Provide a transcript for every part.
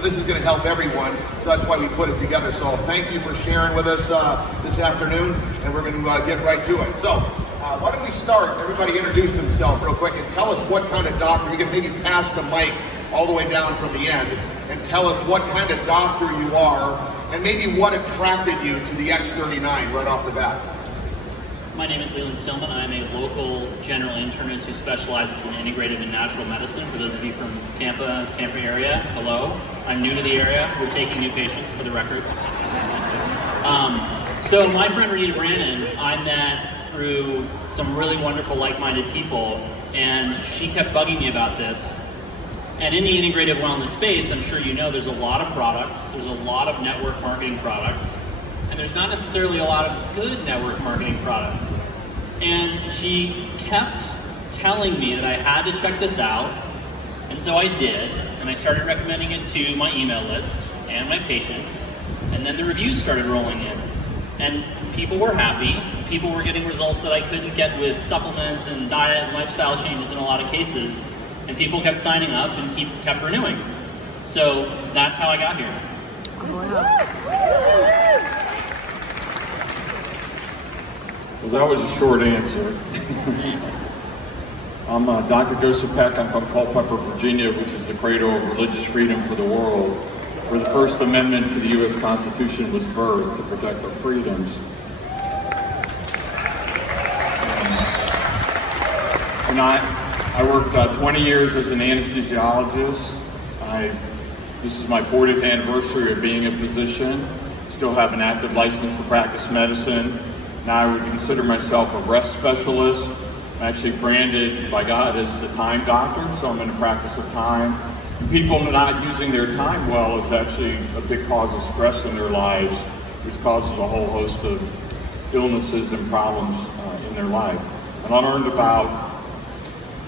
So this is going to help everyone. So that's why we put it together. So thank you for sharing with us this afternoon, and we're going to get right to it. So why don't we start? Everybody introduce themselves real quick and tell us what kind of doctor. You can maybe pass the mic all the way down from the end and tell us what kind of doctor you are and maybe what attracted you to the X39 right off the bat. My name is Leland Stillman. I'm a local general internist who specializes in integrative and natural medicine. For those of you from Tampa area, hello. I'm new to the area. We're taking new patients, for the record. So my friend Rita Brannon, I met through some really wonderful like-minded people, and she kept bugging me about this. And in the integrative wellness space, I'm sure you know there's a lot of products, there's a lot of network marketing products, and there's not necessarily a lot of good network marketing products. And she kept telling me that I had to check this out, and so I did, and I started recommending it to my email list and my patients, and then the reviews started rolling in. And people were happy, people were getting results that I couldn't get with supplements and diet and lifestyle changes in a lot of cases, and people kept signing up and kept renewing. So that's how I got here. Well, that was a short answer. I'm Dr. Joseph Peck. I'm from Culpeper, Virginia, which is the cradle of religious freedom for the world, where the First Amendment to the U.S. Constitution was birthed to protect our freedoms. And I worked 20 years as an anesthesiologist. This is my 40th anniversary of being a physician. Still have an active license to practice medicine. Now I would consider myself a rest specialist. I'm actually branded by God as the time doctor, so I'm in the practice of time. And people not using their time well is actually a big cause of stress in their lives, which causes a whole host of illnesses and problems in their life. And I learned about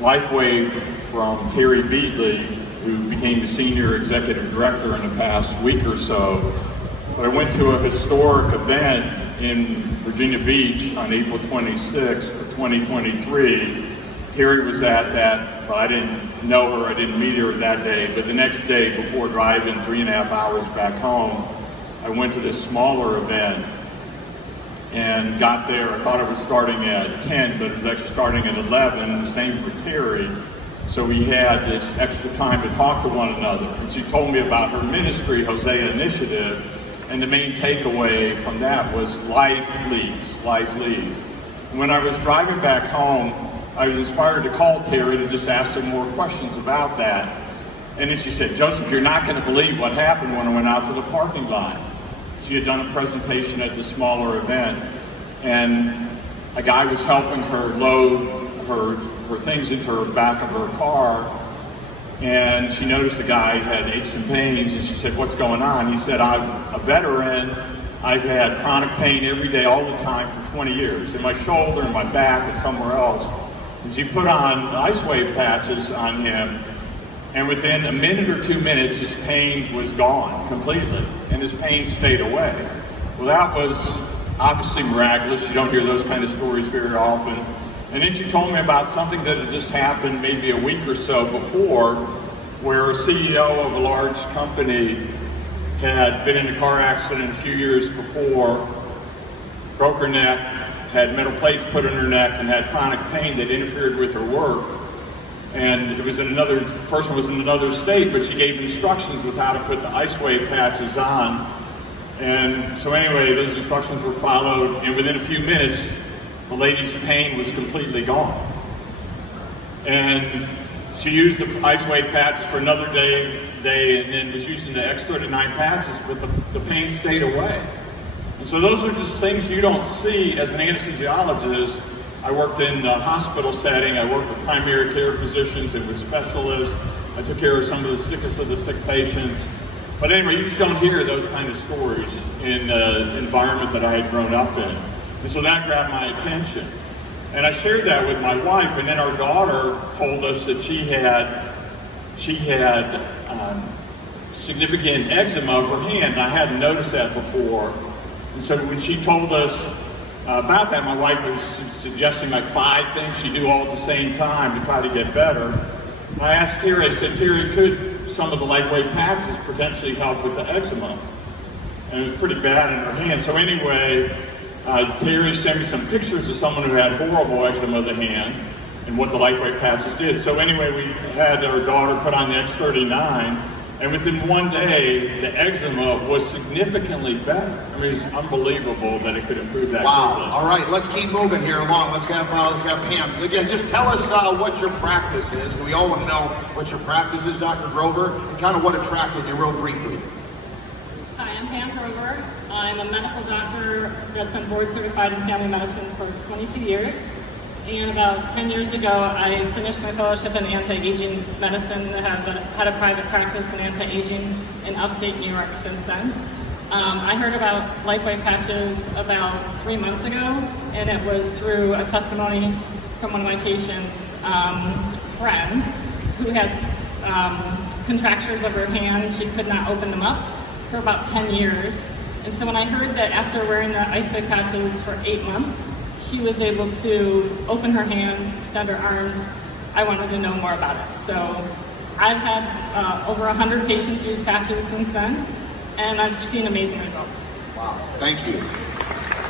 LifeWave from Terry Beatley, who became the senior executive director in the past week or so. But I went to a historic event in Virginia Beach on April 26th of 2023. Terry was at that, but I didn't know her, I didn't meet her that day. But the next day, before driving 3.5 hours back home, I went to this smaller event and got there. I thought it was starting at 10, but it was actually starting at 11, the same for Terry. So we had this extra time to talk to one another. And she told me about her ministry, Hosea Initiative, and the main takeaway from that was life leads, life leads. And when I was driving back home, I was inspired to call Terry to just ask her more questions about that. And then she said, Joseph, you're not going to believe what happened when I went out to the parking lot. She had done a presentation at the smaller event, and a guy was helping her load her things into her back of her car, and she noticed the guy had aches and pains, and she said, what's going on? He said, I'm a veteran. I've had chronic pain every day, all the time for 20 years, in my shoulder, in my back, and somewhere else. And she put on IceWave patches on him, and within a minute or 2 minutes, his pain was gone completely, and his pain stayed away. Well, that was obviously miraculous. You don't hear those kind of stories very often. And then she told me about something that had just happened maybe a week or so before, where a CEO of a large company had been in a car accident a few years before, broke her neck, had metal plates put in her neck, and had chronic pain that interfered with her work. And it was the person was in another state, but she gave instructions with how to put the IceWave patches on. And so anyway, those instructions were followed, and within a few minutes, the lady's pain was completely gone. And she used the IceWave patches for another day, and then was using the X39 patches, but the pain stayed away. And so those are just things you don't see as an anesthesiologist. I worked in the hospital setting. I worked with primary care physicians and with specialists. I took care of some of the sickest of the sick patients. But anyway, you just don't hear those kind of stories in the environment that I had grown up in. And so that grabbed my attention. And I shared that with my wife, and then our daughter told us that she had significant eczema of her hand. I hadn't noticed that before. And so when she told us about that, my wife was suggesting like 5 things she do all at the same time to try to get better. And I asked Terry, I said, Terry, could some of the LifeWave patches potentially help with the eczema. And it was pretty bad in her hand. So anyway, Terry sent me some pictures of someone who had horrible eczema of the hand and what the LifeWave patches did. So anyway, we had our daughter put on the X39, and within one day, the eczema was significantly better. I mean, it's unbelievable that it could improve that Wow. quickly. All right, let's keep moving here along. Let's have Pam. Again, just tell us what your practice is. We all want to know what your practice is, Dr. Grover, and kind of what attracted you real briefly. Hi, I'm Pam Grover. I'm a medical doctor that's been board certified in family medicine for 22 years. And about 10 years ago, I finished my fellowship in anti-aging medicine. I have had a private practice in anti-aging in upstate New York since then. I heard about LifeWave patches about 3 months ago, and it was through a testimony from one of my patients' friend who had contractures of her hands. She could not open them up for about 10 years. And so when I heard that after wearing the IceWave patches for 8 months, she was able to open her hands, extend her arms, I wanted to know more about it. So I've had over 100 patients use patches since then, and I've seen amazing results. Wow, thank you.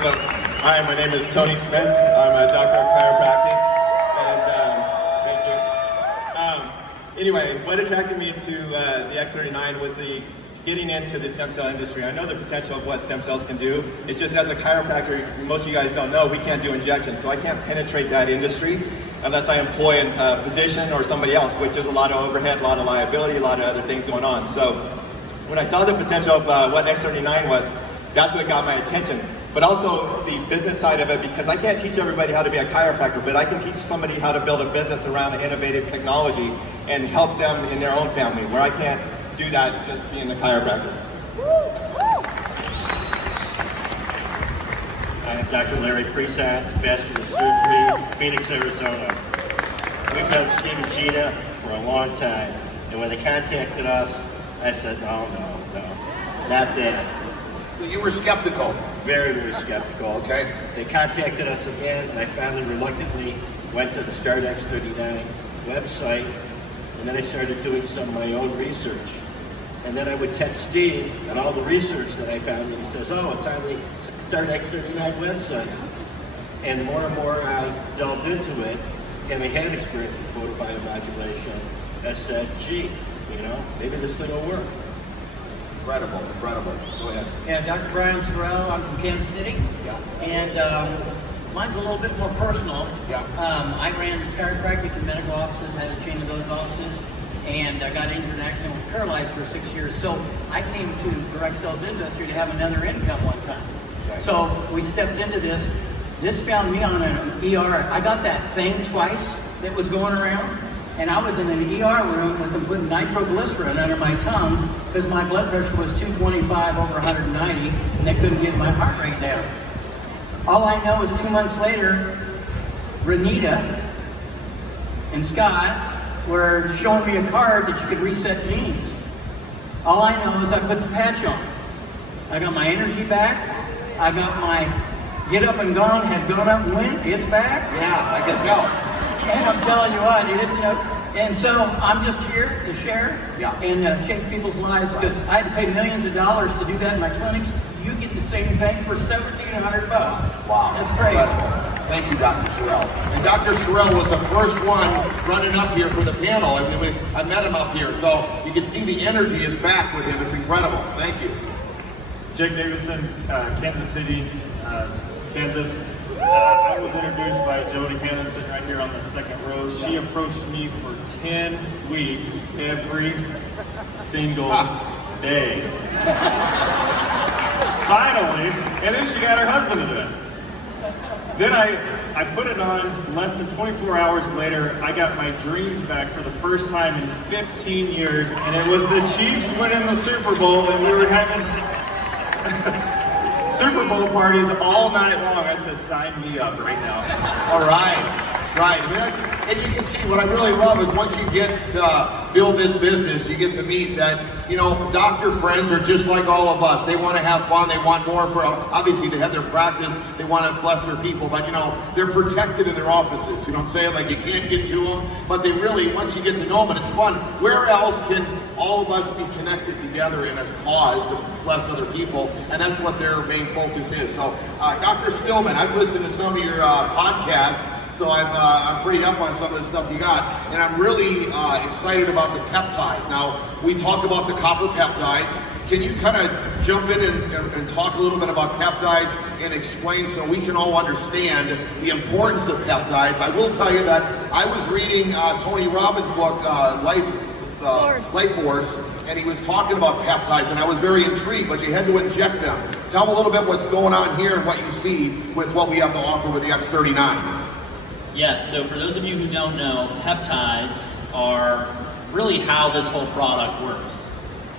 So, hi, my name is Tony Smith. I'm a doctor of chiropractic, and thank you. Anyway, what attracted me to the X39 was the getting into the stem cell industry. I know the potential of what stem cells can do. It's just as a chiropractor, most of you guys don't know, we can't do injections, so I can't penetrate that industry unless I employ a physician or somebody else, which is a lot of overhead, a lot of liability, a lot of other things going on. So when I saw the potential of what X39 was, that's what got my attention. But also the business side of it, because I can't teach everybody how to be a chiropractor, but I can teach somebody how to build a business around innovative technology and help them in their own family, where I can't do that just being a chiropractor. I'm Dr. Larry Presat, vascular surgery, Phoenix, Arizona. We've known Stephen Gina for a long time, and when they contacted us, I said, no, not that. So you were skeptical. Very, very skeptical. Okay. They contacted us again, and I finally reluctantly went to the Start X39 website, and then I started doing some of my own research. And then I would text Steve and all the research that I found, and he says, oh, it's on the Start X39 website. And the more and more I delved into it, and I had experience with photobiomodulation, I said, gee, maybe this thing will work. Incredible. Go ahead. Yeah, Dr. Brian Sorrell, I'm from Kansas City. Yeah. And mine's a little bit more personal. Yeah. I ran chiropractic and medical offices, had a chain of those offices, and I got injured in an accident, was paralyzed for 6 years. So I came to direct sales industry to have another income one time. Okay. So we stepped into this. This found me on an ER. I got that thing twice that was going around. And I was in an ER room with them putting nitroglycerin under my tongue because my blood pressure was 225 over 190, and they couldn't get my heart rate down. All I know is 2 months later, Renita and Scott were showing me a card that you could reset genes. All I know is I put the patch on. I got my energy back. I got my get up and gone, had gone up and went. It's back. Yeah, I can tell. And I'm telling you what, it is, and so I'm just here to share and change people's lives because I had to pay millions of dollars to do that in my clinics. You get the same thing for $1,700. Wow, That's great. incredible. Thank you, Dr. Sorrell. And Dr. Sorrell was the first one running up here for the panel. I met him up here, so you can see the energy is back with him. It's incredible. Thank you. Jake Davidson, Kansas City, Kansas. I was introduced by Jody Hanna sitting right here on the second row. She approached me for 10 weeks every single day. Finally, and then she got her husband to do it. Then I put it on. Less than 24 hours later, I got my dreams back for the first time in 15 years, and it was the Chiefs winning the Super Bowl, and we were having Super Bowl parties all night long. I said, sign me up right now. All right. Right, man. And you can see what I really love is once you get to build this business, you get to meet that, you know, doctor friends are just like all of us. They want to have fun. They want more for, obviously they have their practice. They want to bless their people, but you know, they're protected in their offices. You know what I'm saying? Like you can't get to them, but they really, once you get to know them, and it's fun. Where else can all of us be connected together in a cause to bless other people? And that's what their main focus is. So, Dr. Stillman, I've listened to some of your podcasts. So I'm pretty up on some of the stuff you got, and I'm really excited about the peptides. Now, we talked about the copper peptides. Can you kind of jump in and talk a little bit about peptides and explain so we can all understand the importance of peptides? I will tell you that I was reading Tony Robbins' book, Life Force, and he was talking about peptides, and I was very intrigued, but you had to inject them. Tell them a little bit what's going on here and what you see with what we have to offer with the X39. Yes, so for those of you who don't know, peptides are really how this whole product works.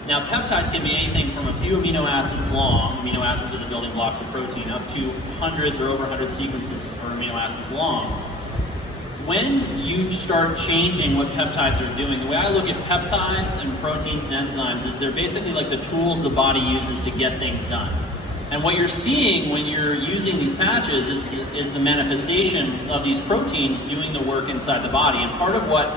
Now, peptides can be anything from a few amino acids long, amino acids are the building blocks of protein, up to hundreds or over 100 sequences or amino acids long. When you start changing what peptides are doing, the way I look at peptides and proteins and enzymes is they're basically like the tools the body uses to get things done. And what you're seeing when you're using these patches is the manifestation of these proteins doing the work inside the body. And part of what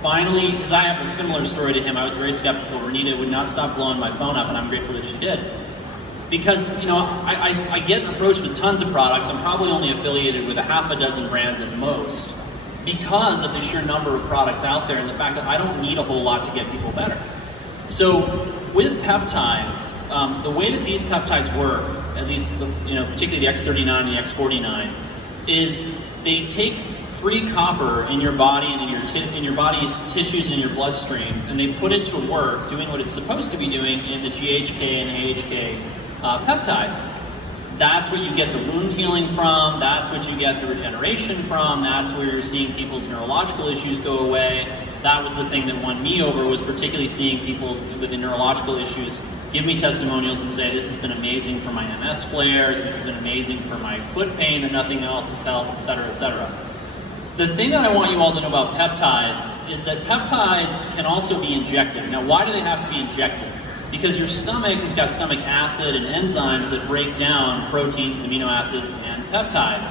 finally, because I have a similar story to him, I was very skeptical. Renita would not stop blowing my phone up, and I'm grateful that she did. Because, you know, I get approached with tons of products. I'm probably only affiliated with a half a dozen brands at most because of the sheer number of products out there and the fact that I don't need a whole lot to get people better. So with peptides, the way that these peptides work, at least particularly the X39 and the X49, is they take free copper in your body and in your body's tissues and in your bloodstream, and they put it to work doing what it's supposed to be doing in the GHK and AHK peptides. That's what you get the wound healing from, that's what you get the regeneration from, that's where you're seeing people's neurological issues go away. That was the thing that won me over, was particularly seeing people with the neurological issues give me testimonials and say, this has been amazing for my MS flares, this has been amazing for my foot pain that nothing else has helped, etc., etc. The thing that I want you all to know about peptides is that peptides can also be injected. Now, why do they have to be injected? Because your stomach has got stomach acid and enzymes that break down proteins, amino acids, and peptides.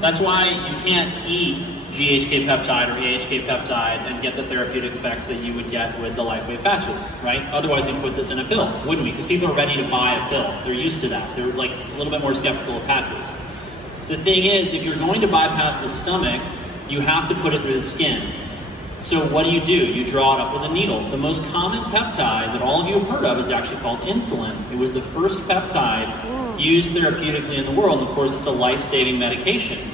That's why you can't eat GHK peptide or AHK peptide and get the therapeutic effects that you would get with the LifeWave patches, right? Otherwise you'd put this in a pill, wouldn't we? Because people are ready to buy a pill. They're used to that. They're like a little bit more skeptical of patches. The thing is, if you're going to bypass the stomach, you have to put it through the skin. So what do? You draw it up with a needle. The most common peptide that all of you have heard of is actually called insulin. It was the first peptide used therapeutically in the world. Of course, it's a life-saving medication.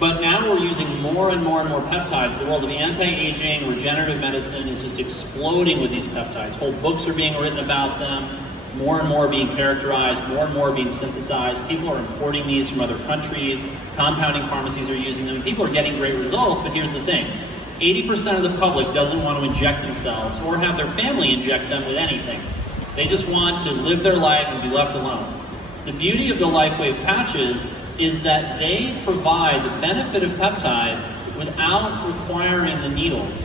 But now we're using more and more and more peptides. The world of anti-aging, regenerative medicine is just exploding with these peptides. Whole books are being written about them. More and more being characterized, more and more being synthesized. People are importing these from other countries. Compounding pharmacies are using them. And people are getting great results, but here's the thing. 80% of the public doesn't want to inject themselves or have their family inject them with anything. They just want to live their life and be left alone. The beauty of the LifeWave patches is that they provide the benefit of peptides without requiring the needles.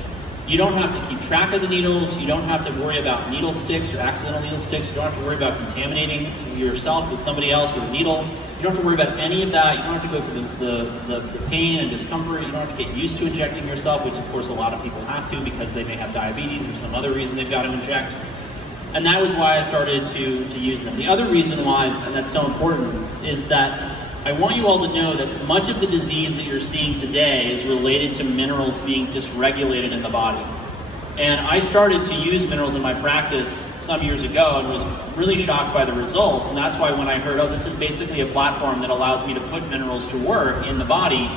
You don't have to keep track of the needles. You don't have to worry about needle sticks or accidental needle sticks. You don't have to worry about contaminating yourself with somebody else with a needle. You don't have to worry about any of that. You don't have to go through the pain and discomfort. You don't have to get used to injecting yourself, which of course a lot of people have to because they may have diabetes or some other reason they've got to inject. And that was why I started to use them. The other reason why, and that's so important, is that I want you all to know that much of the disease that you're seeing today is related to minerals being dysregulated in the body. And I started to use minerals in my practice some years ago and was really shocked by the results. And that's why when I heard, oh, this is basically a platform that allows me to put minerals to work in the body,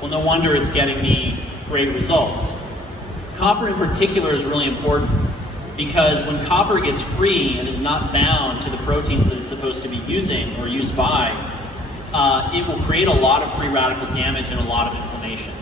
well, no wonder it's getting me great results. Copper in particular is really important because when copper gets free and is not bound to the proteins that it's supposed to be using or used by, it will create a lot of free radical damage and a lot of inflammation.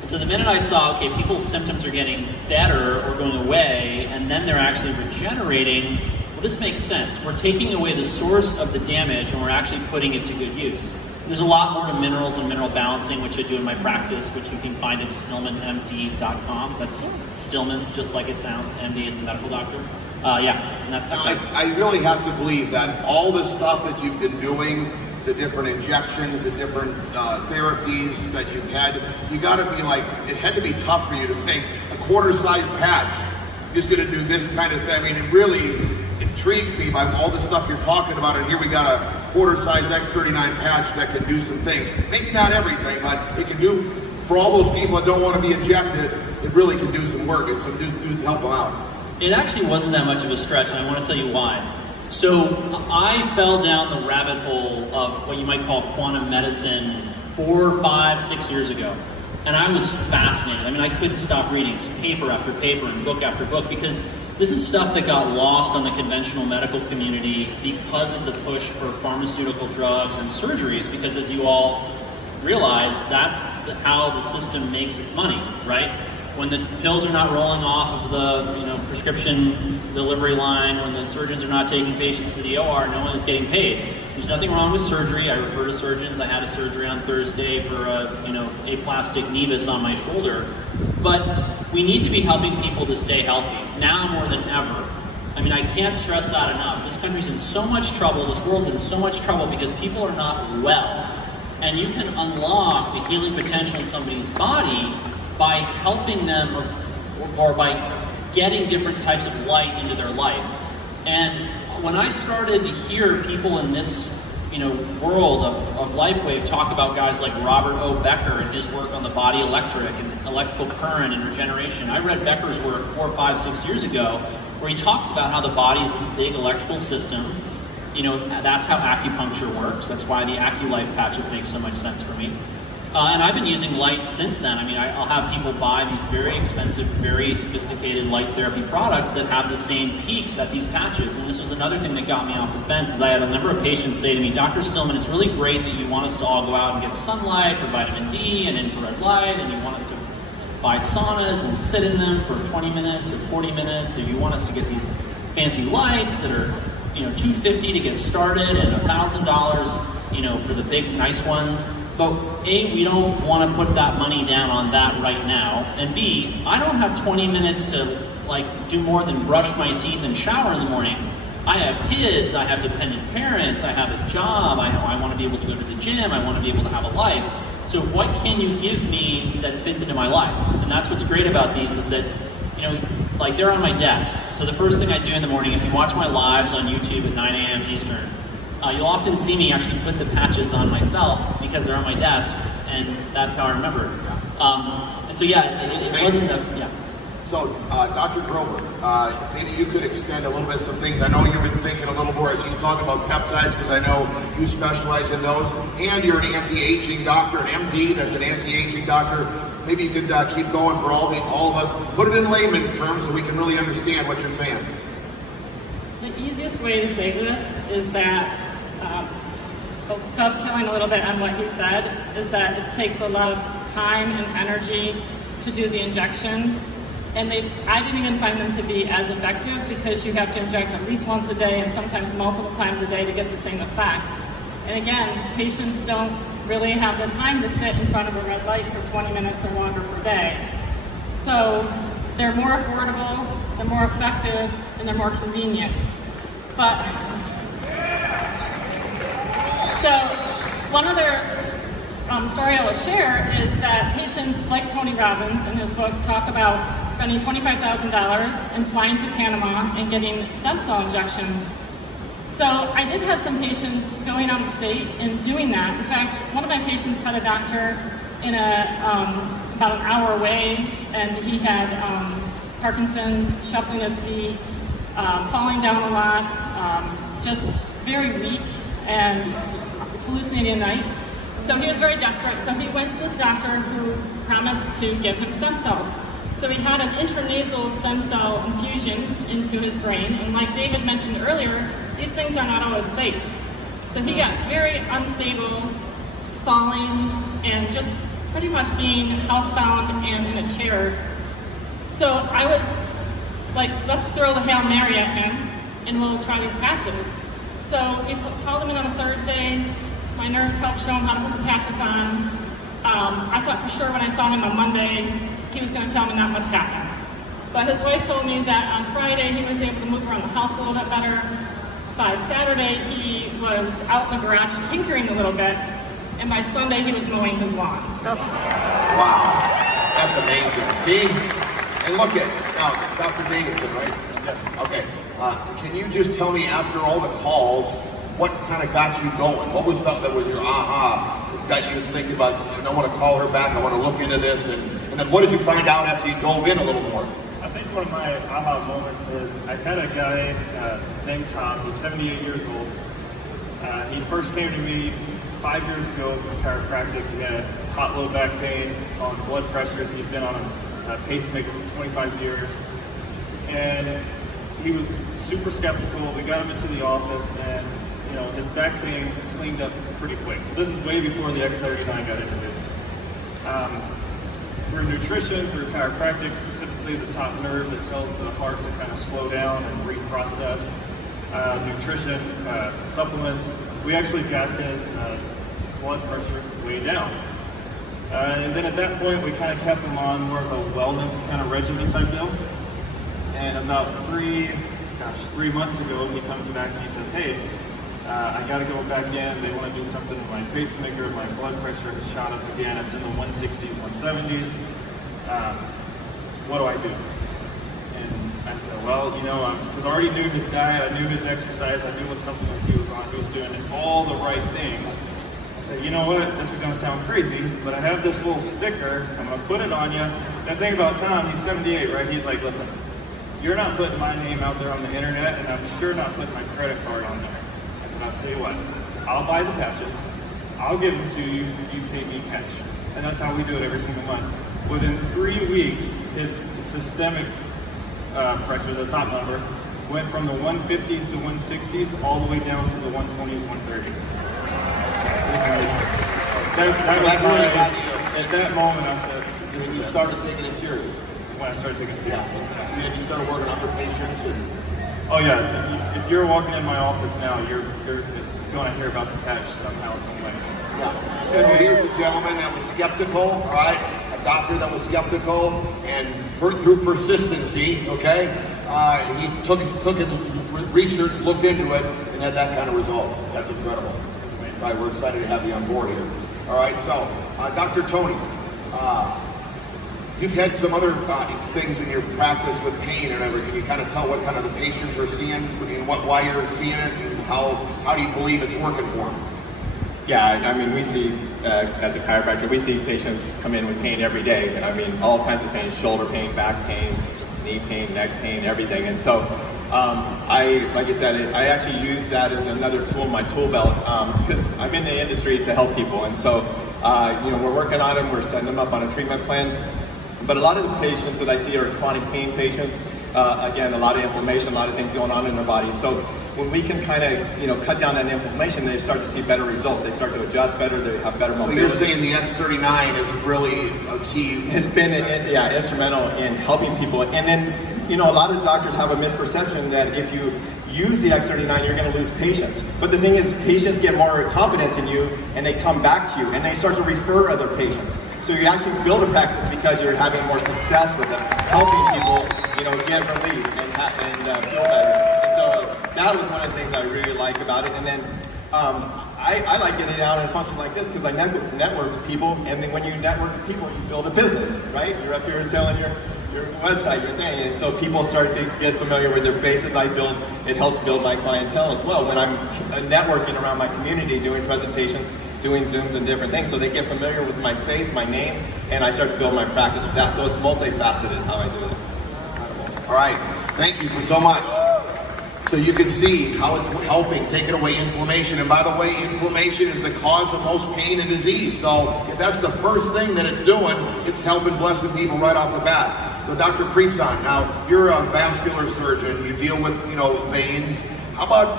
And so the minute I saw, okay, people's symptoms are getting better or going away, and then they're actually regenerating, well, this makes sense. We're taking away the source of the damage and we're actually putting it to good use. There's a lot more to minerals and mineral balancing, which I do in my practice, which you can find at stillmanmd.com. That's Stillman, just like it sounds. MD is the medical doctor. And that's Now, I really have to believe that all the stuff that you've been doing, the different injections, the different therapies that you've had, you got to be like, it had to be tough for you to think a quarter-sized patch is going to do this kind of thing. I mean, it really intrigues me by all the stuff you're talking about, and here we got a quarter-size X39 patch that can do some things. Maybe not everything, but it can do, for all those people that don't want to be injected, it really can do some work and some do help them out. It actually wasn't that much of a stretch, and I want to tell you why. So I fell down the rabbit hole of what you might call quantum medicine 4, 5, 6 years ago. And I was fascinated. I mean, I couldn't stop reading just paper after paper and book after book, because this is stuff that got lost on the conventional medical community because of the push for pharmaceutical drugs and surgeries, because as you all realize, that's how the system makes its money, right? When the pills are not rolling off of the prescription delivery line, when the surgeons are not taking patients to the OR, no one is getting paid. There's nothing wrong with surgery. I refer to surgeons. I had a surgery on Thursday for aplastic nevus on my shoulder. But we need to be helping people to stay healthy, now more than ever. I mean, I can't stress that enough. This country's in so much trouble, this world's in so much trouble because people are not well. And you can unlock the healing potential in somebody's body by helping them or by getting different types of light into their life. And when I started to hear people in this world of LifeWave talk about guys like Robert O. Becker and his work on the body electric and electrical current and regeneration. I read Becker's work 4, 5, 6 years ago where he talks about how the body is this big electrical system. That's how acupuncture works. That's why the AccuLife patches make so much sense for me. And I've been using light since then. I mean, I'll have people buy these very expensive, very sophisticated light therapy products that have the same peaks at these patches. And this was another thing that got me off the fence, is I had a number of patients say to me, Dr. Stillman, it's really great that you want us to all go out and get sunlight for vitamin D and infrared light, and you want us to buy saunas and sit in them for 20 minutes or 40 minutes, or you want us to get these fancy lights that are $250 to get started and $1,000 for the big nice ones. But A, we don't want to put that money down on that right now. And B, I don't have 20 minutes to do more than brush my teeth and shower in the morning. I have kids, I have dependent parents, I have a job, I want to be able to go to the gym, I want to be able to have a life. So what can you give me that fits into my life? And that's what's great about these, is that, they're on my desk. So the first thing I do in the morning, if you watch my lives on YouTube at 9 a.m. Eastern, you'll often see me actually put the patches on myself because they're on my desk, and that's how I remember it. And so it wasn't So, Dr. Grover, maybe you could extend a little bit some things. I know you've been thinking a little more as he's talking about peptides, because I know you specialize in those, and you're an anti-aging doctor, an MD that's an anti-aging doctor. Maybe you could keep going for all of us. Put it in layman's terms so we can really understand what you're saying. The easiest way to say this is that, dovetailing a little bit on what he said, is that it takes a lot of time and energy to do the injections. And I didn't even find them to be as effective, because you have to inject at least once a day and sometimes multiple times a day to get the same effect. And again, patients don't really have the time to sit in front of a red light for 20 minutes or longer per day. So they're more affordable, they're more effective, and they're more convenient. But, so one other story I will share is that patients like Tony Robbins in his book talk about spending $25,000 and flying to Panama and getting stem cell injections. So I did have some patients going out of state and doing that. In fact, one of my patients had a doctor in about an hour away, and he had Parkinson's, shuffling his feet, falling down a lot, just very weak and hallucinating at night. So he was very desperate. So he went to this doctor who promised to give him stem cells. So he had an intranasal stem cell infusion into his brain. And like David mentioned earlier, these things are not always safe. So he got very unstable, falling, and just pretty much being housebound and in a chair. So I was like, let's throw the Hail Mary at him and we'll try these patches. So we called him in on a Thursday. My nurse helped show him how to put the patches on. I thought for sure when I saw him on Monday, he was going to tell me not much happened. But his wife told me that on Friday he was able to move around the house a little bit better. By Saturday he was out in the garage tinkering a little bit, and by Sunday he was mowing his lawn. Wow, that's amazing. See? And look at, now, Dr. Davidson, right? Yes. Okay, can you just tell me after all the calls, what kind of got you going? What was something that was your aha, got you thinking about, I want to call her back, I want to look into this, and then what did you find out after you dove in a little more? I think one of my aha moments is I had a guy named Tom. He's 78 years old. He first came to me 5 years ago for chiropractic. He had hot low back pain, on blood pressures. He'd been on a pacemaker for 25 years. And he was super skeptical. We got him into the office, and his back pain cleaned up pretty quick. So this is way before the X39 got introduced. Through nutrition, through chiropractic, specifically the top nerve that tells the heart to kind of slow down and reprocess, nutrition, supplements, we actually got his blood pressure way down. And then at that point, we kind of kept him on more of a wellness kind of regimen type deal. And about 3 months ago, he comes back and he says, hey, I got to go back in. They want to do something with my pacemaker. My blood pressure has shot up again. It's in the 160s, 170s. What do I do? And I said, well, because I already knew his diet. I knew his exercise. I knew what supplements he was on. He was doing all the right things. I said, you know what? This is going to sound crazy, but I have this little sticker. I'm going to put it on you. And the thing about Tom, he's 78, right? He's like, listen, you're not putting my name out there on the internet, and I'm sure not putting my credit card on there. I said, I'll tell you what, I'll buy the patches, I'll give them to you, you pay me cash. And that's how we do it every single month. Within 3 weeks, his systemic pressure, the top number, went from the 150s to 160s all the way down to the 120s, 130s. At that moment, I said, this is You started taking it serious. when I started taking it seriously. And then you started working on other patients, and Oh yeah, if you're walking in my office now, you're going to hear about the patch somehow, some way. yeah. So here's a gentleman that was skeptical, all right? A doctor that was skeptical, and through persistency, okay, he took it, research, looked into it, and had that kind of results. That's incredible. Right, we're excited to have you on board here. All right, so Dr. Tony, you've had some other things in your practice with pain and everything. Can you kind of tell what kind of the patients are seeing, and why you're seeing it, and how do you believe it's working for them? Yeah, I mean, we see, as a chiropractor, we see patients come in with pain every day. And I mean, all kinds of pain, shoulder pain, back pain, knee pain, neck pain, everything. And so, like you said, I actually use that as another tool in my tool belt because I'm in the industry to help people. And so, we're working on them, we're setting them up on a treatment plan. But a lot of the patients that I see are chronic pain patients. Again, a lot of inflammation, a lot of things going on in their body. So when we can kind of, cut down that inflammation, they start to see better results. They start to adjust better. They have better mobility. So you're saying the X39 is really a key? It's been, instrumental in helping people. And then, a lot of doctors have a misperception that if you use the X39, you're going to lose patients. But the thing is, patients get more confidence in you, and they come back to you, and they start to refer other patients. So you actually build a practice because you're having more success with them, helping people, get relief and feel better. And so that was one of the things I really like about it. And then I like getting out and function like this because I network with people. And then when you network with people, you build a business, right? You're up here and telling your website, your thing. And so people start to get familiar with their faces. It helps build my clientele as well. When I'm networking around my community, doing presentations, doing Zooms and different things, so they get familiar with my face, my name, and I start to build my practice with that. So it's multifaceted how I do it. All right, thank you for so much. So you can see how it's helping taking away inflammation. And by the way, inflammation is the cause of most pain and disease. So if that's the first thing that it's doing, it's helping blessing people right off the bat. So Dr. Creason, now you're a vascular surgeon. You deal with veins. How about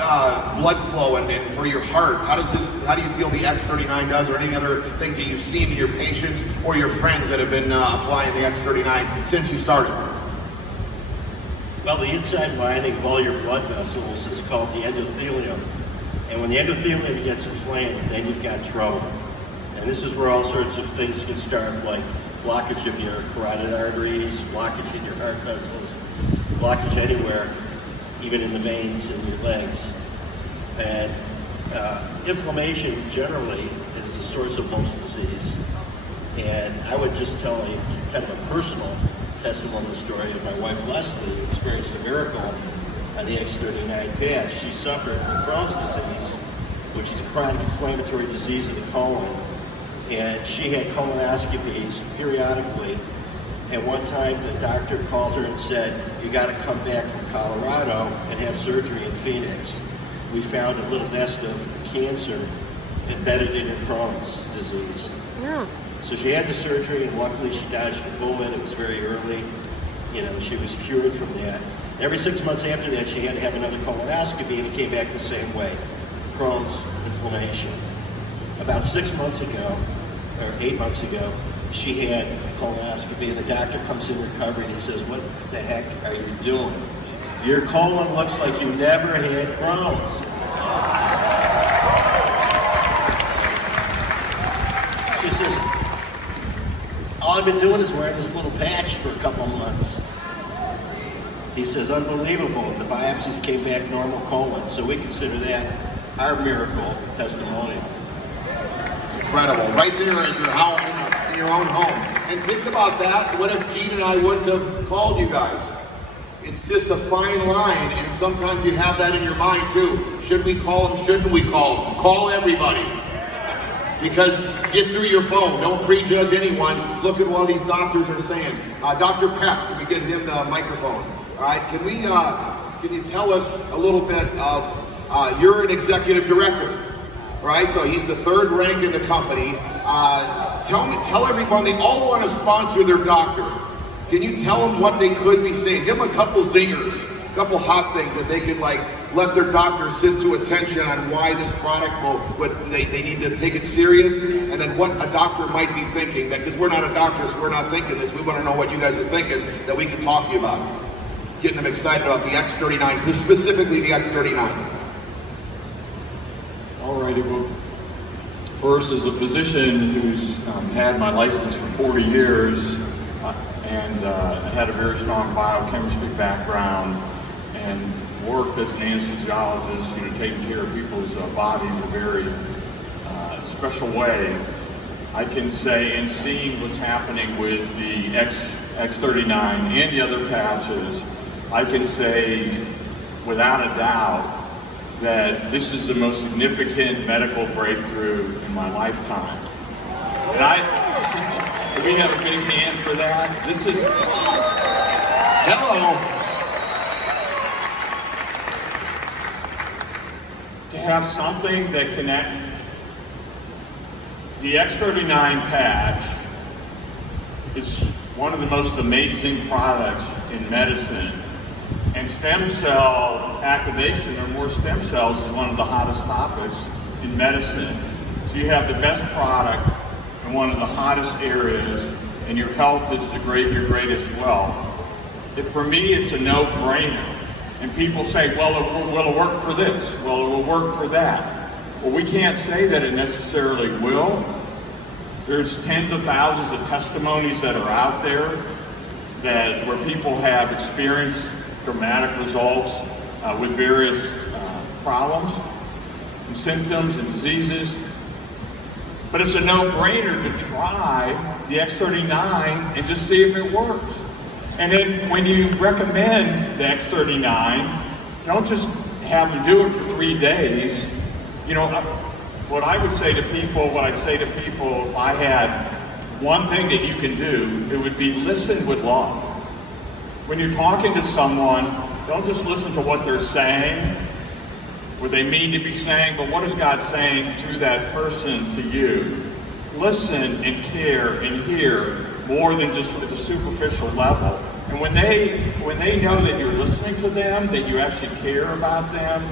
blood flow and for your heart? How do you feel the X39 does, or any other things that you've seen in your patients or your friends that have been applying the X39 since you started? Well, the inside lining of all your blood vessels is called the endothelium. And when the endothelium gets inflamed, then you've got trouble. And this is where all sorts of things can start, like blockage of your carotid arteries, blockage in your heart vessels, blockage anywhere, even in the veins in your legs. And inflammation generally is the source of most disease. And I would just tell you kind of a personal testimonial story of my wife Leslie, who experienced a miracle on the X39 patch. She suffered from Crohn's disease, which is a chronic inflammatory disease of the colon. And she had colonoscopies periodically. And one time the doctor called her and said, "You got to come back from Colorado and have surgery in Phoenix. We found a little nest of cancer embedded in her Crohn's disease." Yeah. So she had the surgery, and luckily she dodged a bullet. It was very early. You know, she was cured from that. Every 6 months after that, she had to have another colonoscopy, and it came back the same way, Crohn's inflammation. About 6 months ago, or 8 months ago, she had a colonoscopy, and the doctor comes in recovery, and he says, "What the heck are you doing? Your colon looks like you never had Crohn's." She says, "All I've been doing is wearing this little patch for a couple months." He says, "Unbelievable." The biopsies came back normal colon. So we consider that our miracle testimonial. It's incredible. Right there in your house, in your own home. And think about that. What if Gene and I wouldn't have called you guys? It's just a fine line, and sometimes you have that in your mind too. Should we call them? Shouldn't we call them? Call everybody. Because get through your phone. Don't prejudge anyone. Look at what these doctors are saying. Dr. Peck, can we get him the microphone? All right, can you tell us a little bit of, you're an executive director, right? So he's the third rank in the company. Tell everyone, they all want to sponsor their doctor. Can you tell them what they could be saying? Give them a couple zingers, a couple hot things that they could let their doctor sit to attention on why this product they need to take it serious, and then what a doctor might be thinking. That because we're not a doctor, so we're not thinking this. We want to know what you guys are thinking that we can talk to you about. Getting them excited about the X39, specifically the X39. All righty, well, first, as a physician who's had my license for 40 years, and I had a very strong biochemistry background, and worked as an anesthesiologist, taking care of people's bodies in a very special way, I can say, and seeing what's happening with the X39 and the other patches, I can say without a doubt that this is the most significant medical breakthrough in my lifetime. And we have a big hand for that. This is... Hello. To have something that connects the X39 patch is one of the most amazing products in medicine. And stem cell activation, or more stem cells, is one of the hottest topics in medicine. So you have the best product in one of the hottest areas, and your health is your greatest wealth. For me, it's a no-brainer. And people say, well, will it work for this? Well, it will work for that. Well, we can't say that it necessarily will. There's tens of thousands of testimonies that are out there where people have experienced dramatic results with various problems and symptoms and diseases. But it's a no-brainer to try the X39 and just see if it works. And then when you recommend the X39, don't just have them do it for 3 days. What I'd say to people, if I had one thing that you can do, it would be listen with love. When you're talking to someone, don't just listen to what they're saying, what they mean to be saying, but what is God saying through that person to you? Listen and care and hear more than just at the superficial level. And when they know that you're listening to them, that you actually care about them,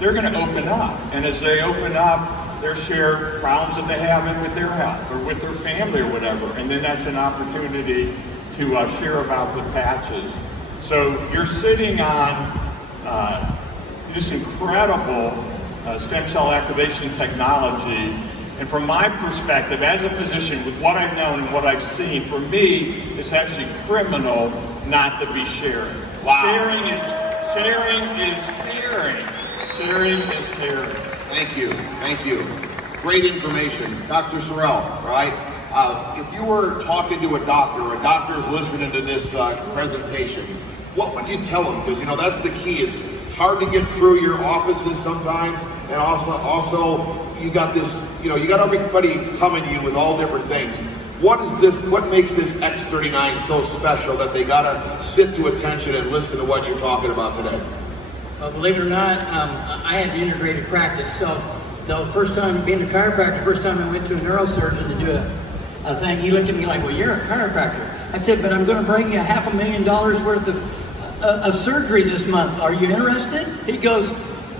they're going to open up. And as they open up, they'll share problems that they have with their health or with their family or whatever. And then that's an opportunity to share about the patches. So you're sitting on this incredible stem cell activation technology. And from my perspective, as a physician, with what I've known and what I've seen, for me, it's actually criminal not to be sharing. Wow. Sharing is caring. Sharing is caring. Thank you. Thank you. Great information. Dr. Sorrell, right? If you were talking to a doctor is listening to this presentation, what would you tell them? Because, you know, that's the key. It's hard to get through your offices sometimes, and also you got this, you know, you got everybody coming to you with all different things. What makes this X39 so special that they gotta sit to attention and listen to what you're talking about today? Well, believe it or not, I had the integrated practice. So the first time, being a chiropractor, first time I went to a neurosurgeon to do a thing, he looked at me like, well, you're a chiropractor. I said, but I'm going to bring you $500,000 worth of surgery this month. Are you interested? He goes,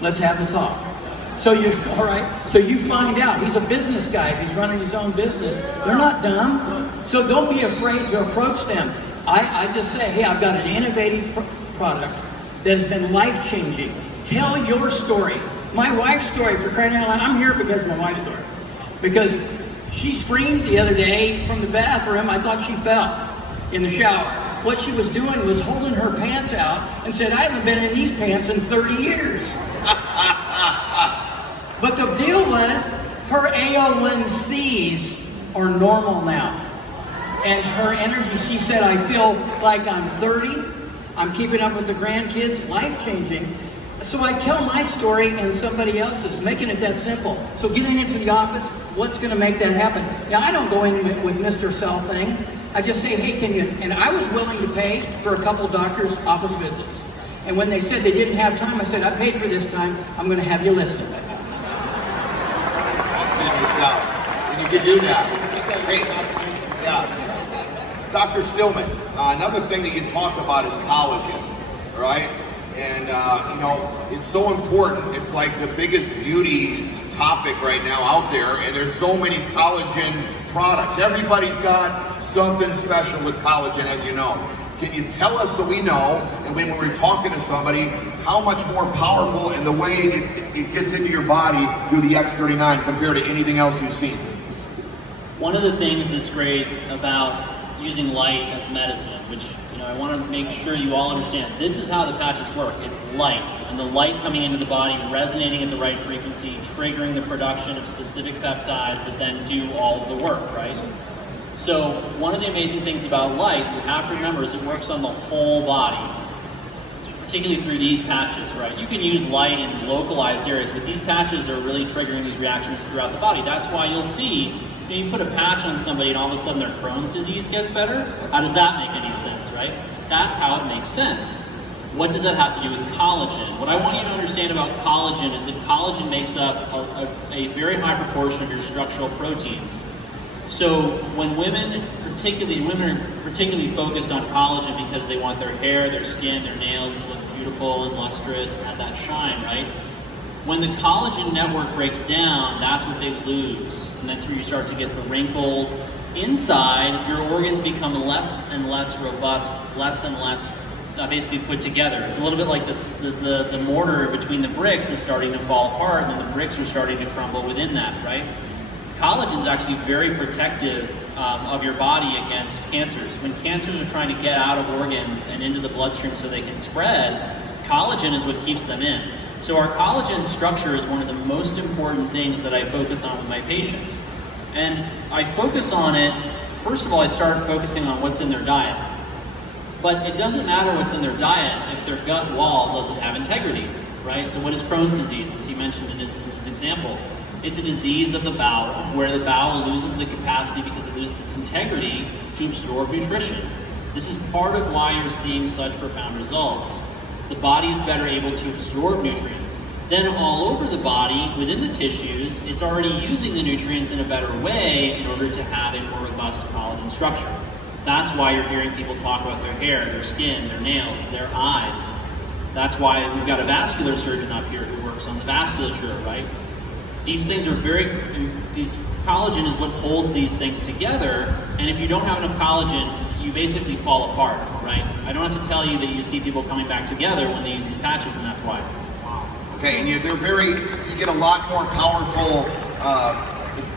let's have the talk. So all right. So you find out. He's a business guy. If he's running his own business, they're not dumb. So don't be afraid to approach them. I just say, hey, I've got an innovative product that has been life-changing. Tell your story. My wife's story, for crying out loud. I'm here because of my wife's story. Because she screamed the other day from the bathroom. I thought she fell in the shower. What she was doing was holding her pants out and said, I haven't been in these pants in 30 years. But the deal was, her A01Cs are normal now. And her energy, she said, I feel like I'm 30. I'm keeping up with the grandkids, life-changing. So I tell my story and somebody else's, making it that simple. So getting into the office, what's going to make that happen? Now, I don't go in with Mr. Cell thing. I just say, hey, can you? And I was willing to pay for a couple doctors' office visits. And when they said they didn't have time, I said, I paid for this time. I'm going to have you listen. When you can do that. Hey, yeah. Dr. Stillman, another thing that you talk about is collagen, right? And, you know, it's so important. It's like the biggest beauty topic right now out there, and there's so many collagen products. Everybody's got something special with collagen, as you know. Can you tell us so we know, and when we're talking to somebody, how much more powerful and the way it gets into your body through the X39 compared to anything else you've seen? One of the things that's great about using light as medicine, which, you know, I want to make sure you all understand, this is how the patches work. It's light, and the light coming into the body, resonating at the right frequency, triggering the production of specific peptides that then do all of the work, right? So one of the amazing things about light, you have to remember, is it works on the whole body, particularly through these patches, right? You can use light in localized areas, but these patches are really triggering these reactions throughout the body. That's why you'll see, you put a patch on somebody and all of a sudden their Crohn's disease gets better. How does that make any sense, right? That's how it makes sense. What does that have to do with collagen? What I want you to understand about collagen is that collagen makes up a very high proportion of your structural proteins. So when women are particularly focused on collagen because they want their hair, their skin, their nails to look beautiful and lustrous and have that shine, right? When the collagen network breaks down, that's what they lose. And that's where you start to get the wrinkles. Inside, your organs become less and less robust, less and less basically put together. It's a little bit like the mortar between the bricks is starting to fall apart, and then the bricks are starting to crumble within that, right? Collagen is actually very protective of your body against cancers. When cancers are trying to get out of organs and into the bloodstream so they can spread, collagen is what keeps them in. So our collagen structure is one of the most important things that I focus on with my patients. And I focus on it, first of all, I start focusing on what's in their diet. But it doesn't matter what's in their diet if their gut wall doesn't have integrity, right? So what is Crohn's disease, as he mentioned in his example? It's a disease of the bowel, where the bowel loses the capacity because it loses its integrity to absorb nutrition. This is part of why you're seeing such profound results. The body is better able to absorb nutrients. Then all over the body, within the tissues, it's already using the nutrients in a better way in order to have a more robust collagen structure. That's why you're hearing people talk about their hair, their skin, their nails, their eyes. That's why we've got a vascular surgeon up here who works on the vasculature, right? These things are collagen is what holds these things together, and if you don't have enough collagen, you basically fall apart, right? I don't have to tell you that you see people coming back together when they use these patches, and that's why. Okay, and you get a lot more powerful,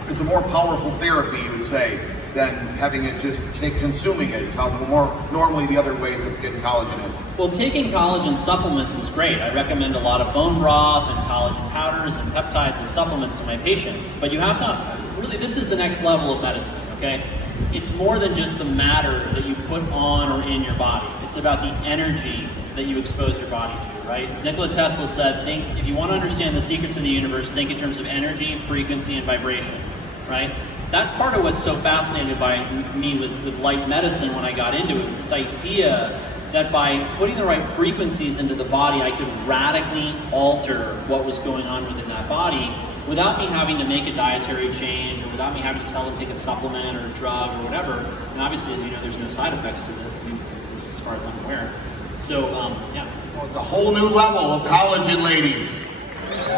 it's a more powerful therapy, you would say, than having it just consuming it. It's how more normally the other ways of getting collagen is. Well, taking collagen supplements is great. I recommend a lot of bone broth and collagen powders and peptides and supplements to my patients. But you have to, really, this is the next level of medicine, okay? It's more than just the matter that you put on or in your body. It's about the energy that you expose your body to, right? Nikola Tesla said, if you want to understand the secrets of the universe, think in terms of energy, frequency, and vibration, right? That's part of what's so fascinated by me with light medicine when I got into it, was this idea that by putting the right frequencies into the body, I could radically alter what was going on within that body without me having to make a dietary change or without me having to tell them to take a supplement or a drug or whatever. And obviously, as you know, there's no side effects to this, as far as I'm aware. So, yeah. Well, it's a whole new level of collagen, ladies.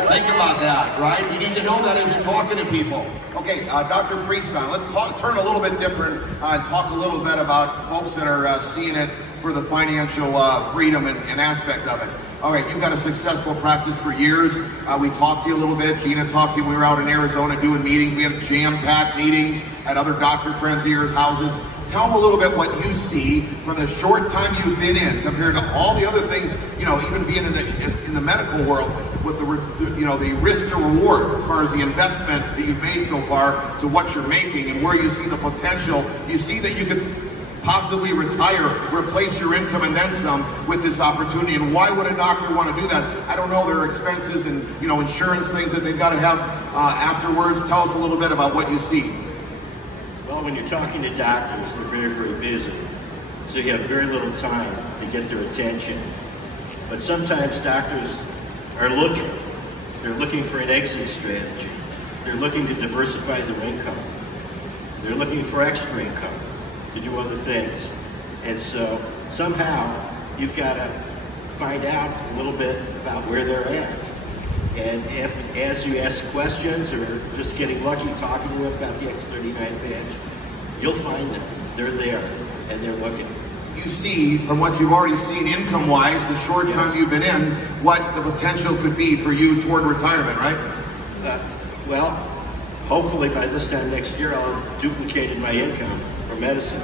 Think about that, right? You need to know that as you're talking to people. Okay, Dr. Priestson, let's turn a little bit different and talk a little bit about folks that are seeing it for the financial freedom and aspect of it. All right, you've got a successful practice for years. We talked to you a little bit. Gina talked to you when we were out in Arizona doing meetings. We had jam-packed meetings at other doctor friends of yours' houses. Tell them a little bit what you see from the short time you've been in compared to all the other things, you know, even being in the medical world with the risk to reward as far as the investment that you've made so far to what you're making and where you see the potential. You see that you could possibly retire, replace your income and then some with this opportunity. And why would a doctor want to do that? I don't know. There are expenses and, you know, insurance things that they've got to have afterwards. Tell us a little bit about what you see. Well, when you're talking to doctors, they're very, very busy. So you have very little time to get their attention. But sometimes doctors are looking. They're looking for an exit strategy. They're looking to diversify their income. They're looking for extra income to do other things. And so somehow you've got to find out a little bit about where they're at. And as you ask questions or just getting lucky talking to them about the X39 badge, you'll find them. They're there and they're looking. You see, from what you've already seen income-wise, the short time you've been in, what the potential could be for you toward retirement, right? Well, hopefully by this time next year, I'll have duplicated my income from medicine.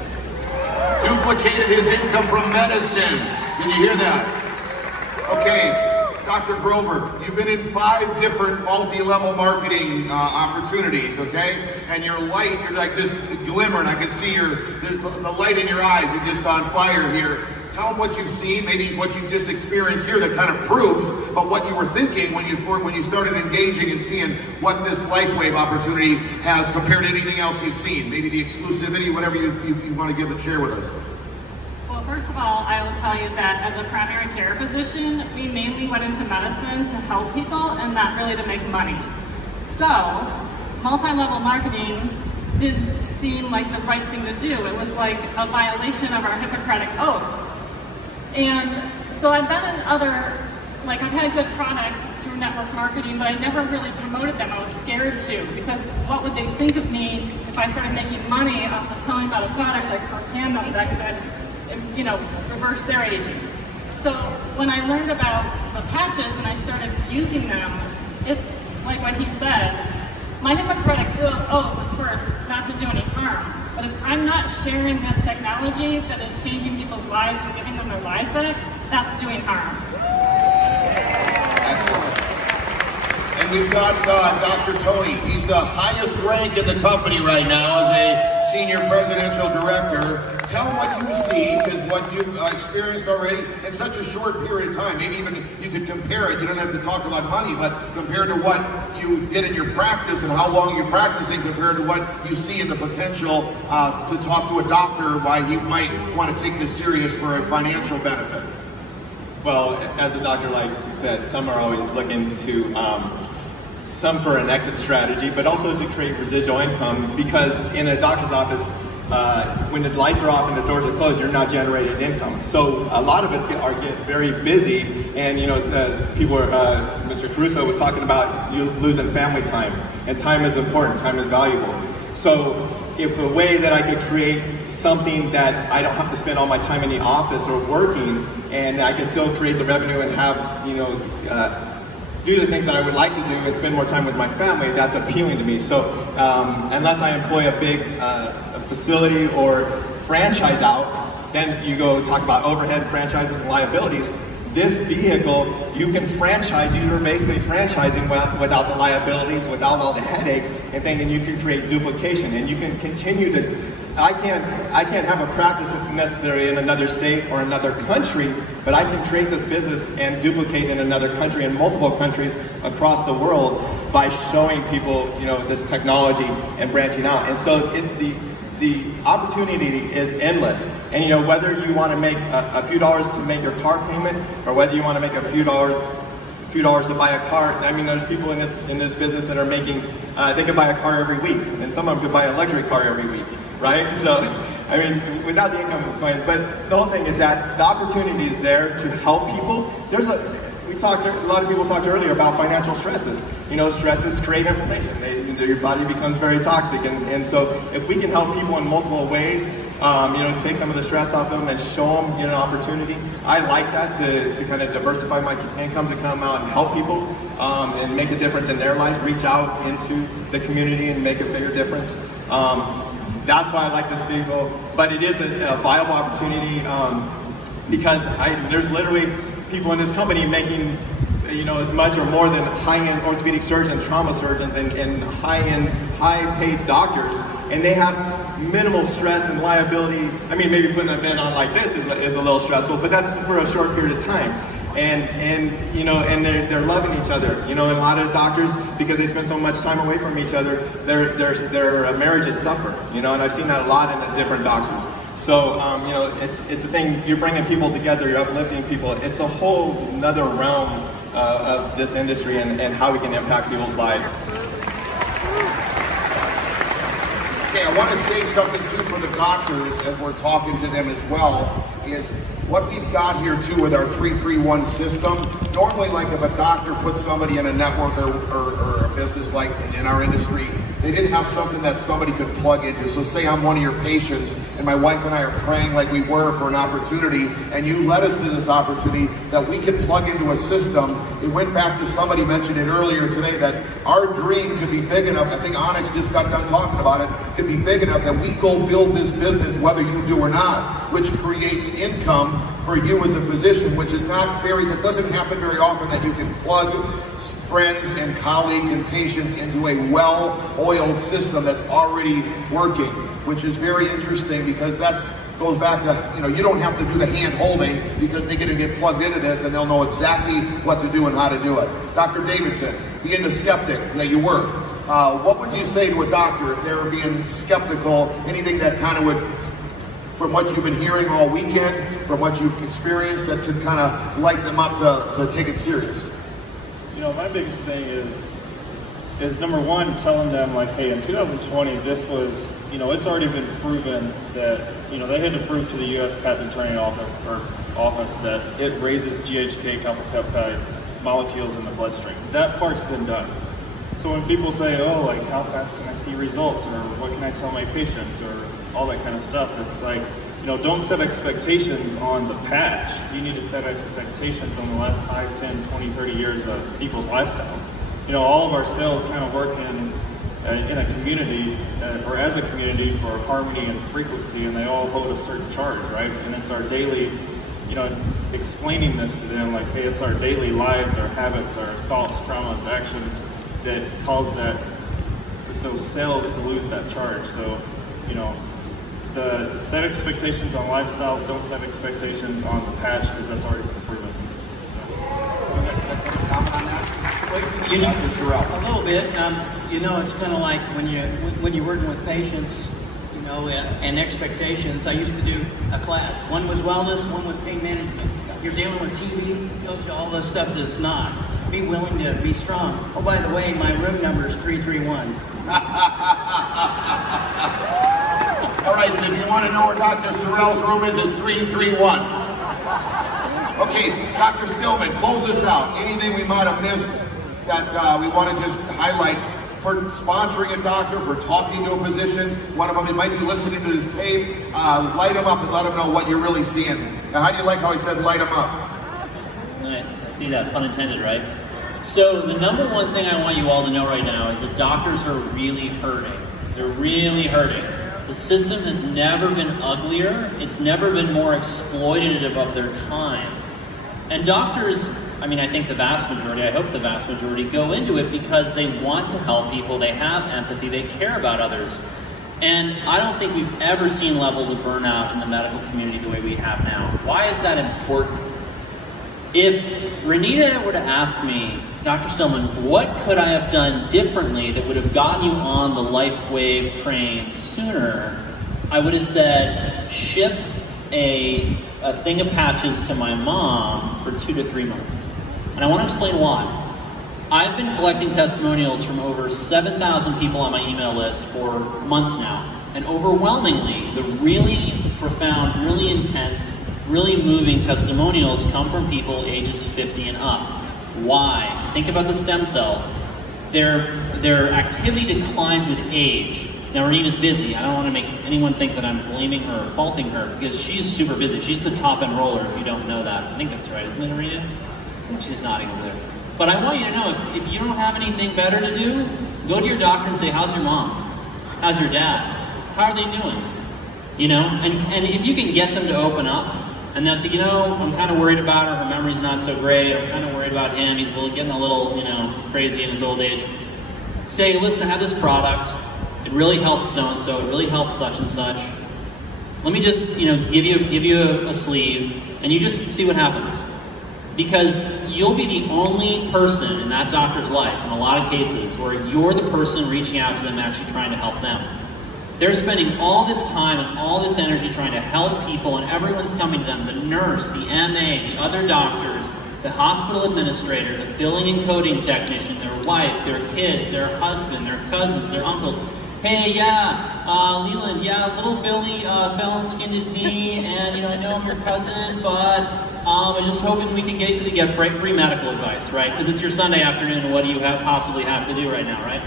Duplicated his income from medicine. Can you hear that? Okay. Dr. Grover, you've been in 5 different multi-level marketing opportunities, okay? And you're like just glimmering. I can see the light in your eyes. You're just on fire here. Tell them what you've seen, maybe what you just experienced here that kind of proves, but what you were thinking when you started engaging and seeing what this LifeWave opportunity has compared to anything else you've seen. Maybe the exclusivity, whatever you want to give and share with us. Well, first of all, I will tell you that as a primary care physician, we mainly went into medicine to help people and not really to make money. So, multi-level marketing didn't seem like the right thing to do. It was like a violation of our Hippocratic Oath. And so I've been in I've had good products through network marketing, but I never really promoted them. I was scared to, because what would they think of me if I started making money off of telling about a product like Protandim that could, reverse their aging. So when I learned about the patches and I started using them, it's like what he said. My Hippocratic Oath was first not to do any harm. But if I'm not sharing this technology that is changing people's lives and giving them their lives back, that's doing harm. Excellent. And we've got Dr. Tony. He's the highest rank in the company right now as a senior presidential director. Tell him what you see, is what you've experienced already in such a short period of time. Maybe even you could compare it. You don't have to talk about money, but compared to what you did in your practice and how long you're practicing compared to what you see in the potential to talk to a doctor why he might want to take this serious for a financial benefit. Well, as a doctor, like you said, some are always looking to, some for an exit strategy, but also to create residual income, because in a doctor's office, when the lights are off and the doors are closed, you're not generating income. So a lot of us get very busy, and Mr. Caruso was talking about you losing family time, and time is important, time is valuable. So if a way that I could create something that I don't have to spend all my time in the office or working, and I can still create the revenue and have do the things that I would like to do and spend more time with my family, that's appealing to me. So unless I employ a big a facility or franchise out, then you go talk about overhead, franchises, and liabilities. This vehicle, you can franchise, you're basically franchising without the liabilities, without all the headaches and things, and you can create duplication, and you can continue to, I can't have a practice if necessary in another state or another country, but I can create this business and duplicate in another country, in multiple countries across the world, by showing people, this technology and branching out. And so the opportunity is endless. And whether you want to make a few dollars to make your car payment, or whether you want to make a few dollars to buy a car. I mean, there's people in this business that are making, they could buy a car every week, and some of them could buy a luxury car every week, right? So, I mean, without the income components. But the whole thing is that the opportunity is there to help people. A lot of people talked earlier about financial stresses. Stresses create inflammation. Your body becomes very toxic. And so if we can help people in multiple ways, take some of the stress off them and show them an opportunity. I like that to kind of diversify my income, to come out and help people and make a difference in their life, reach out into the community and make a bigger difference. That's why I like this vehicle. But it is a viable opportunity because there's literally people in this company making as much or more than high-end orthopedic surgeons, trauma surgeons, and high-end, high-paid doctors, and they have minimal stress and liability. I mean, maybe putting an event on like this is a little stressful, but that's for a short period of time. And they're loving each other. And a lot of doctors, because they spend so much time away from each other, their marriages suffer. And I've seen that a lot in the different doctors. So, it's a thing, you're bringing people together, you're uplifting people. It's a whole another realm of this industry and how we can impact people's lives. Okay, I want to say something too for the doctors as we're talking to them as well, is what we've got here too with our 331 system. Normally, like if a doctor puts somebody in a network or a business like in our industry, they didn't have something that somebody could plug into. So say I'm one of your patients and my wife and I are praying like we were for an opportunity, and you led us to this opportunity that we could plug into a system. It went back to somebody mentioned it earlier today that our dream could be big enough. I think Onyx just got done talking about it. Could be big enough that we go build this business whether you do or not, which creates income for you as a physician, which is that doesn't happen very often, that you can plug friends and colleagues and patients into a well-oiled system that's already working, which is very interesting because goes back to, you don't have to do the hand holding because they're going to get plugged into this and they'll know exactly what to do and how to do it. Dr. Davidson, being the skeptic that you were, what would you say to a doctor if they were being skeptical, anything that kind of would, from what you've been hearing all weekend, from what you've experienced, that could kind of light them up to take it serious? My biggest thing is number one, telling them like, hey, in 2020, this was, it's already been proven that, they had to prove to the U.S. Patent Attorney Office that it raises GHK copper peptide molecules in the bloodstream. That part's been done. So when people say, oh, like how fast can I see results, or what can I tell my patients, or all that kind of stuff, it's like, don't set expectations on the patch. You need to set expectations on the last 5, 10, 20, 30 years of people's lifestyles. All of our sales kind of work in a community, or as a community, for harmony and frequency, and they all hold a certain charge, right? And it's our daily, explaining this to them, like, hey, it's our daily lives, our habits, our thoughts, traumas, actions that cause those cells to lose that charge. So, set expectations on lifestyles, don't set expectations on the patch, because that's already been proven. That's a comment on that? Dr. Sorrell. A little bit. It's kind of like when you're working with patients, and expectations. I used to do a class. One was wellness, one was pain management. You're dealing with TB, tells you all this stuff that's not. Be willing to be strong. Oh, by the way, my room number is 331. All right, so if you want to know where Dr. Sorrell's room is, it's 331. Okay, Dr. Stillman, close this out. Anything we might have missed that we want to just highlight for sponsoring a doctor, for talking to a physician? One of them, it might be listening to this tape. Light them up and let them know what you're really seeing. Now, how do you like how I said light them up? Nice. I see that. Pun intended, right? So the number one thing I want you all to know right now is that doctors are really hurting. They're really hurting. The system has never been uglier. It's never been more exploitative of their time. And doctors, I mean, I think the vast majority, I hope the vast majority, go into it because they want to help people, they have empathy, they care about others. And I don't think we've ever seen levels of burnout in the medical community the way we have now. Why is that important? If Renita were to ask me, Dr. Stillman, what could I have done differently that would have gotten you on the LifeWave train sooner, I would have said, ship a thing of patches to my mom for 2 to 3 months. And I want to explain why. I've been collecting testimonials from over 7,000 people on my email list for months now. And overwhelmingly, the really profound, really intense, really moving testimonials come from people ages 50 and up. Why? Think about the stem cells. Their activity declines with age. Now, Renita's busy. I don't want to make anyone think that I'm blaming her or faulting her because she's super busy. She's the top enroller, if you don't know that. I think that's right, isn't it, Renita? She's nodding over there. But I want you to know, if you don't have anything better to do, go to your doctor and say, how's your mom? How's your dad? How are they doing? You know, and if you can get them to open up, and they'll say, you know, I'm kind of worried about her, her memory's not so great, I'm kind of worried about him, he's getting a little, you know, crazy in his old age. Say, listen, I have this product, it really helps so-and-so, it really helps such and such. Let me just, you know, give you a sleeve, and you just see what happens. Because you'll be the only person in that doctor's life, in a lot of cases, where you're the person reaching out to them and actually trying to help them. They're spending all this time and all this energy trying to help people, and everyone's coming to them, the nurse, the MA, the other doctors, the hospital administrator, the billing and coding technician, their wife, their kids, their husband, their cousins, their uncles. Hey, Leland, little Billy fell and skinned his knee, and you know, I know I'm your cousin, but I'm just hoping we can get you to get free medical advice, right? Because it's your Sunday afternoon, and what do you possibly have to do right now, right?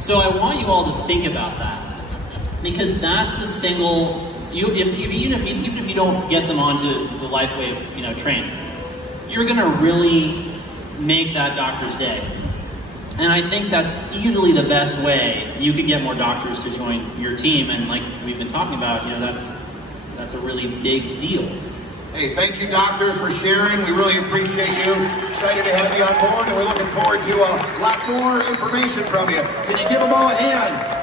So I want you all to think about that. Because that's the single, even if you don't get them onto the LifeWave, you know, train, you're going to really make that doctor's day. And I think that's easily the best way you could get more doctors to join your team. And like we've been talking about, you know, that's a really big deal. Hey, thank you, doctors, for sharing. We really appreciate you. Excited to have you on board, and we're looking forward to a lot more information from you. Can you give them all a hand?